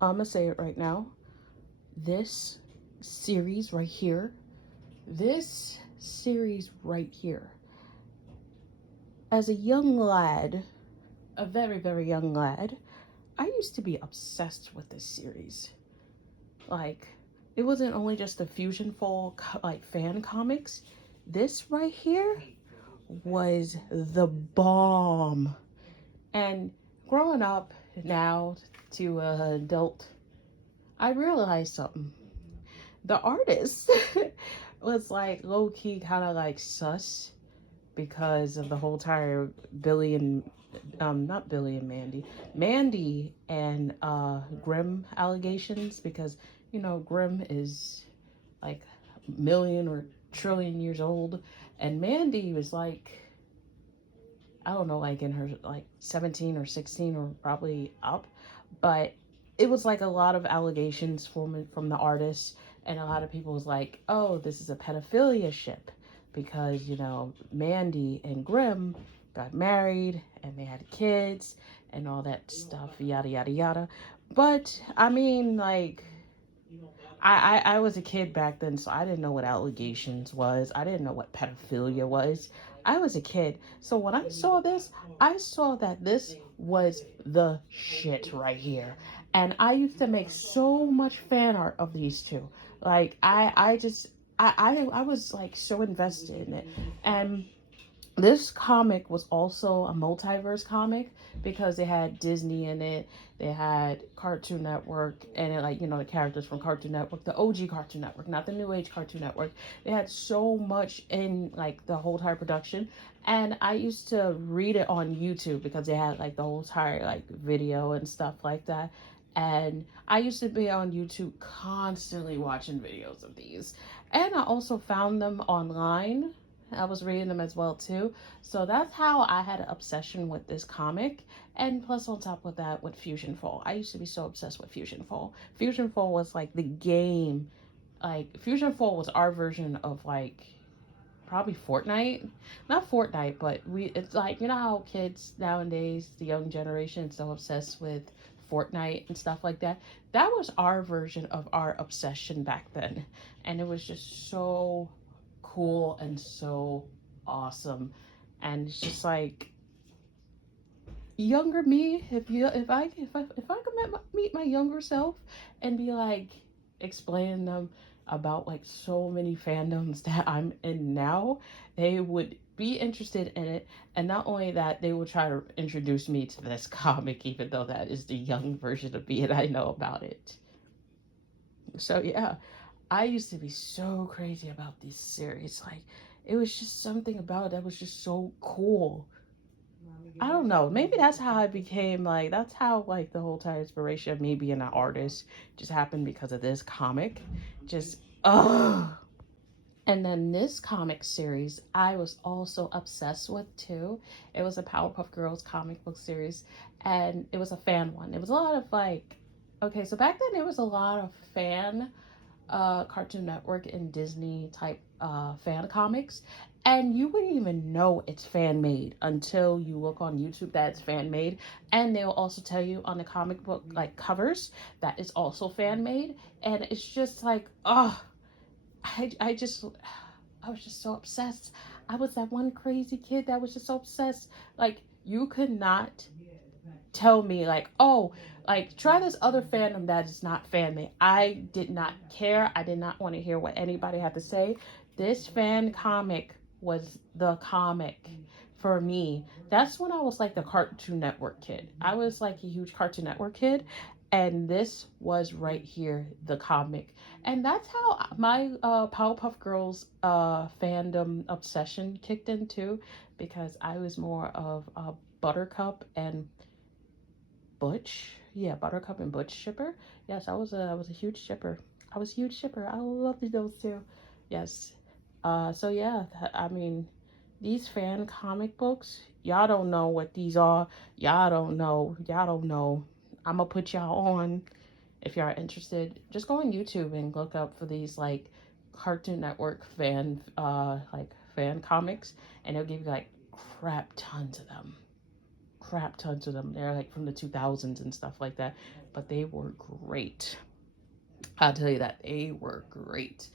I'm gonna say it right now. This series right here, this series right here, as a young lad, a very, very young lad, I used to be obsessed with this series. Like, it wasn't only just the Fusion Fall like fan comics. This right here was the bomb. And growing up now to an adult, I realized something. The artist was like low key kind of like sus because of the whole entire Billy and not Billy and Mandy and Grimm allegations, because Grimm is like a million or trillion years old, and Mandy was like, I don't know, like in her like 17 or 16 or probably up, but it was like a lot of allegations from the artist, and a lot of people was like, oh, this is a pedophilia ship because Mandy and Grimm got married and they had kids and all that stuff, yada yada yada. But I mean, like, I was a kid back then, so I didn't know what allegations was. I didn't know what pedophilia was. I was a kid. So when I saw this, I saw that this was the shit right here. And I used to make so much fan art of these two. Like I just I was like so invested in it. And this comic was also a multiverse comic because they had Disney in it, they had Cartoon Network, and it, like, the characters from Cartoon Network, the OG Cartoon Network, not the New Age Cartoon Network. They had so much in like the whole entire production, and I used to read it on YouTube because they had like the whole entire like video and stuff like that. And I used to be on YouTube constantly watching videos of these, and I also found them online. I was reading them as well too. So that's how I had an obsession with this comic. And plus on top of that with Fusion Fall. I used to be so obsessed with Fusion Fall. Fusion Fall was like the game. Like Fusion Fall was our version of like probably Fortnite. Not Fortnite, but it's like, how kids nowadays, the young generation, is so obsessed with Fortnite and stuff like that. That was our version of our obsession back then. And it was just so cool and so awesome. And it's just like younger me, if I could meet my younger self and be like explaining them about like so many fandoms that I'm in now, they would be interested in it. And not only that, they would try to introduce me to this comic, even though that is the young version of me and I know about it. So yeah, I used to be so crazy about these series. Like, it was just something about it that was just so cool. I don't know. Maybe that's how I became like, that's how like the whole entire inspiration of me being an artist just happened because of this comic. Just, ugh. And then this comic series I was also obsessed with too. It was a Powerpuff Girls comic book series, and it was a fan one. It was a lot of like, okay, so back then it was a lot of fan Cartoon Network and Disney type fan comics, and you wouldn't even know it's fan made until you look on YouTube that it's fan made, and they'll also tell you on the comic book like covers that it's also fan made, and it's just like, oh, I was just so obsessed. I was that one crazy kid that was just so obsessed. Like, you could not tell me like, oh, like try this other fandom that is not fan made. I did not care. I did not want to hear what anybody had to say. This fan comic was the comic for me. That's when I was like the Cartoon Network kid. I was like a huge Cartoon Network kid, and this was right here the comic. And that's how my Powerpuff Girls fandom obsession kicked in too, because I was more of a Buttercup and Butch. Yeah, Buttercup and Butch shipper. Yes, I was a huge shipper. I was a huge shipper. I love those two. Yes. So yeah, I mean, these fan comic books, y'all don't know what these are. Y'all don't know. Y'all don't know. I'm gonna put y'all on if y'all are interested. Just go on YouTube and look up for these like Cartoon Network fan comics, and it'll give you like crap tons of them. crap tons of them. They're like from the 2000s and stuff like that, but they were great. I'll tell you that they were great.